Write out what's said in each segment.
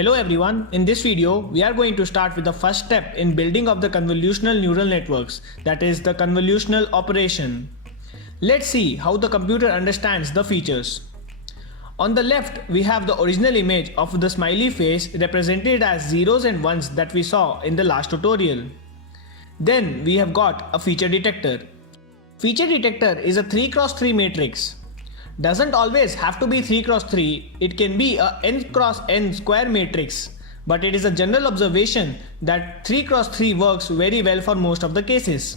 Hello everyone, in this video we are going to start with the first step in building of the convolutional neural networks, that is the convolutional operation. Let's see how the computer understands the features. On the left we have the original image of the smiley face represented as zeros and ones that we saw in the last tutorial. Then we have got a feature detector. Feature detector is a 3x3 matrix. Doesn't always have to be 3x3, it can be a n×n square matrix, but it is a general observation that 3x3 works very well for most of the cases.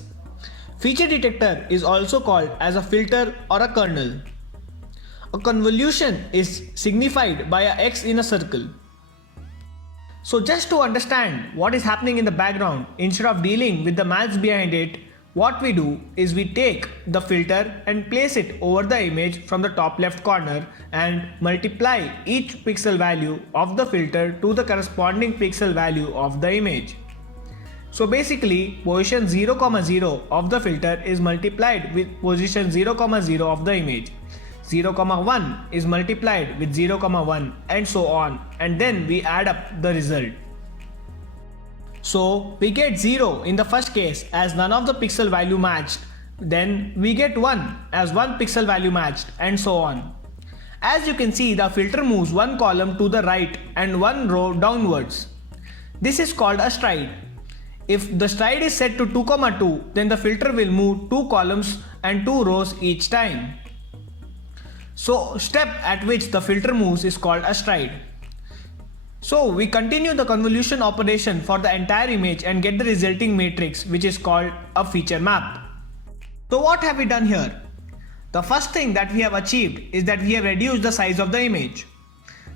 Feature detector is also called as a filter or a kernel. A convolution is signified by a x in a circle. So just to understand what is happening in the background, instead of dealing with the maths behind it, what we do is we take the filter and place it over the image from the top left corner and multiply each pixel value of the filter to the corresponding pixel value of the image. So basically position 0, 0 of the filter is multiplied with position 0, 0 of the image. 0, 1 is multiplied with 0, 1 and so on, and then we add up the result. So we get 0 in the first case as none of the pixel value matched, then we get 1 as one pixel value matched, and so on. As you can see, the filter moves one column to the right and one row downwards. This is called a stride. If the stride is set to 2, 2, then the filter will move 2 columns and 2 rows each time. So step at which the filter moves is called a stride. So we continue the convolution operation for the entire image and get the resulting matrix, which is called a feature map. So what have we done here? The first thing that we have achieved is that we have reduced the size of the image.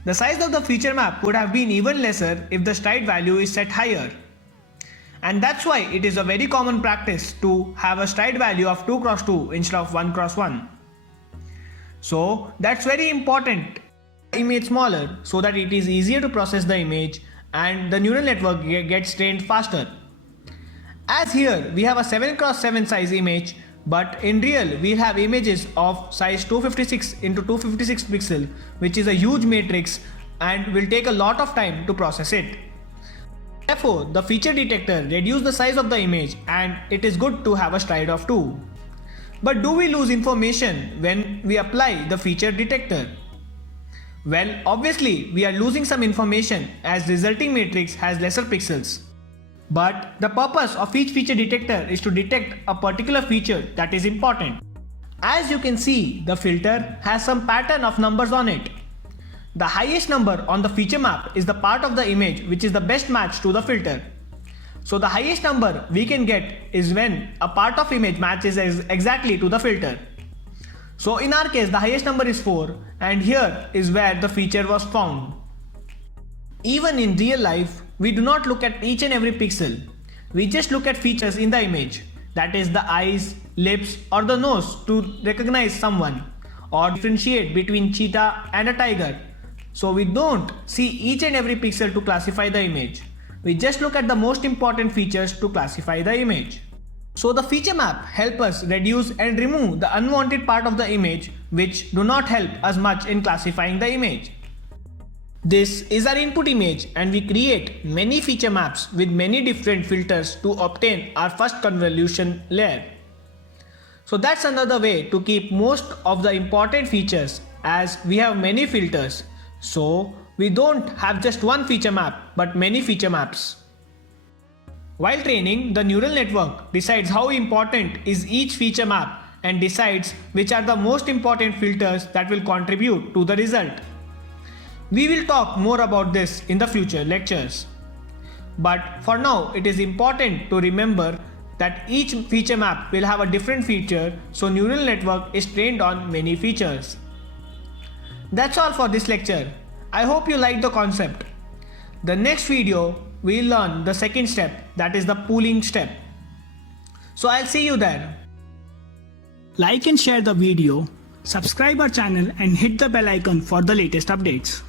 The size of the feature map would have been even lesser if the stride value is set higher. And that's why it is a very common practice to have a stride value of 2x2 instead of 1x1. So that's very important. Image smaller so that it is easier to process the image and the neural network gets trained faster. As here we have a 7x7 size image, but in real we have images of size 256 into 256 pixel, which is a huge matrix and will take a lot of time to process it. Therefore the feature detector reduces the size of the image and it is good to have a stride of 2. But do we lose information when we apply the feature detector? Well, obviously we are losing some information as resulting matrix has lesser pixels. But the purpose of each feature detector is to detect a particular feature that is important. As you can see, the filter has some pattern of numbers on it. The highest number on the feature map is the part of the image which is the best match to the filter. So the highest number we can get is when a part of image matches exactly to the filter. So in our case the highest number is 4, and here is where the feature was found. Even in real life we do not look at each and every pixel. We just look at features in the image, that is the eyes, lips or the nose to recognize someone or differentiate between cheetah and a tiger. So we don't see each and every pixel to classify the image. We just look at the most important features to classify the image. So the feature map helps us reduce and remove the unwanted part of the image which do not help us much in classifying the image. This is our input image and we create many feature maps with many different filters to obtain our first convolution layer. So that's another way to keep most of the important features, as we have many filters. So we don't have just one feature map but many feature maps. While training, the neural network decides how important is each feature map and decides which are the most important filters that will contribute to the result. We will talk more about this in the future lectures. But for now, it is important to remember that each feature map will have a different feature, so neural network is trained on many features. That's all for this lecture. I hope you liked the concept. The next video we'll learn the second step, that is the pooling step. So I'll see you there. Like and share the video, subscribe our channel and hit the bell icon for the latest updates.